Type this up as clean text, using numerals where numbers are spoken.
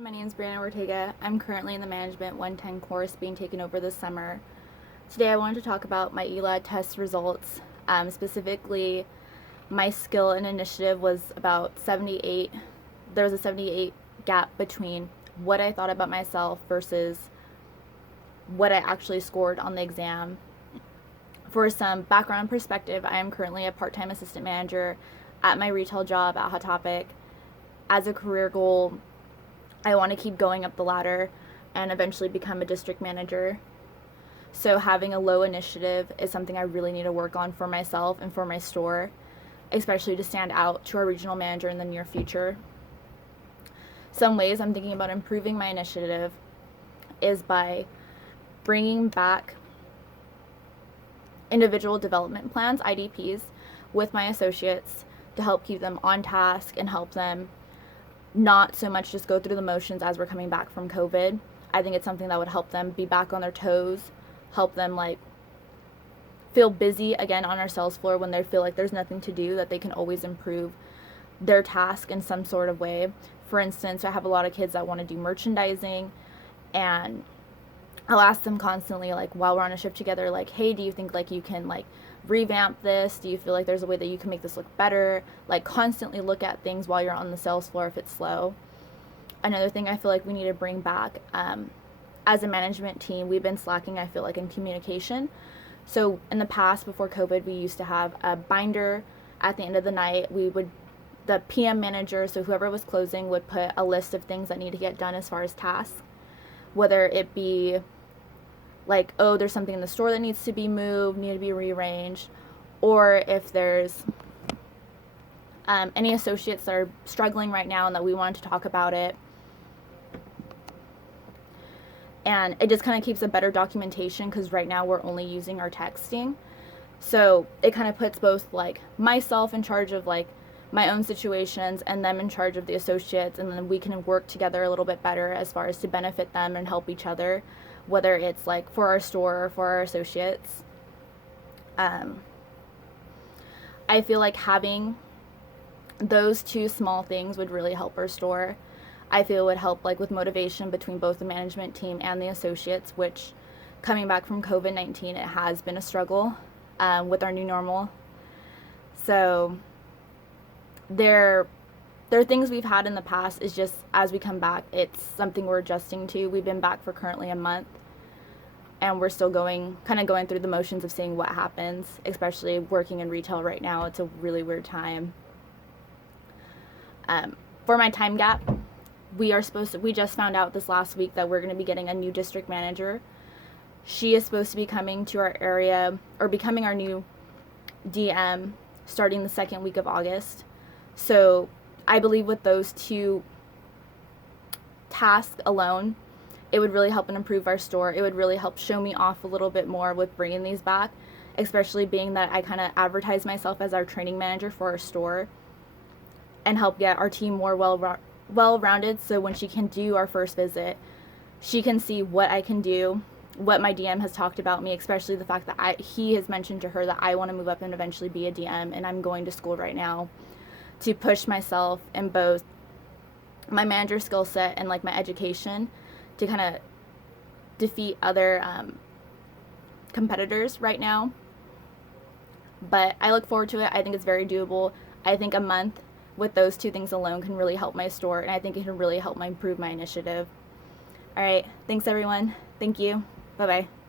My name is Brianna Ortega. I'm currently in the Management 110 course being taken over this summer. Today I wanted to talk about my illiad test results. Specifically, my skill and initiative was about 78. There was a 78 gap between what I thought about myself versus what I actually scored on the exam. For some background perspective, I am currently a part-time assistant manager at my retail job at Hot Topic. As a career goal, I want to keep going up the ladder and eventually become a district manager. So having a low initiative is something I really need to work on for myself and for my store, especially to stand out to our regional manager in the near future. Some ways I'm thinking about improving my initiative is by bringing back individual development plans, IDPs, with my associates to help keep them on task and help them not so much just go through the motions as we're coming back from COVID. I think it's something that would help them be back on their toes, help them feel busy again on our sales floor when they feel like there's nothing to do, that they can always improve their task in some sort of way. For instance, I have a lot of kids that want to do merchandising, and I'll ask them constantly, while we're on a shift together, hey, do you think you can revamp this? Do you feel like there's a way that you can make this look better? Constantly look at things while you're on the sales floor if it's slow. Another thing I feel like we need to bring back, as a management team, we've been slacking, I feel like, in communication. So in the past, before COVID, we used to have a binder at the end of the night. The PM manager, so whoever was closing, would put a list of things that need to get done as far as tasks, whether it be oh, there's something in the store that needs to be moved, need to be rearranged, or if there's any associates that are struggling right now and that we wanted to talk about it. And it just kind of keeps a better documentation, because right now we're only using our texting. So it kind of puts both myself in charge of my own situations and them in charge of the associates, and then we can work together a little bit better as far as to benefit them and help each other, whether it's for our store or for our associates. I feel like having those two small things would really help our store. I feel it would help with motivation between both the management team and the associates, which coming back from COVID-19, it has been a struggle with our new normal. So there are things we've had in the past. Is just as we come back, it's something we're adjusting to. We've been back for currently a month, and we're still going through the motions of seeing what happens, especially working in retail right now. It's a really weird time. For my time gap, we just found out this last week that we're going to be getting a new district manager. She is supposed to be coming to our area, or becoming our new DM, starting the second week of August. So I believe with those two tasks alone, it would really help and improve our store. It would really help show me off a little bit more with bringing these back, especially being that I kind of advertise myself as our training manager for our store, and help get our team more well-rounded, so when she can do our first visit, she can see what I can do, what my DM has talked about me, especially the fact that he has mentioned to her that I want to move up and eventually be a DM, and I'm going to school right now to push myself in both my manager skill set and my education, to kind of defeat other competitors right now. But I look forward to it. I think it's very doable. I think a month with those two things alone can really help my store, and I think it can really help improve my initiative. All right, thanks everyone. Thank you. Bye-bye.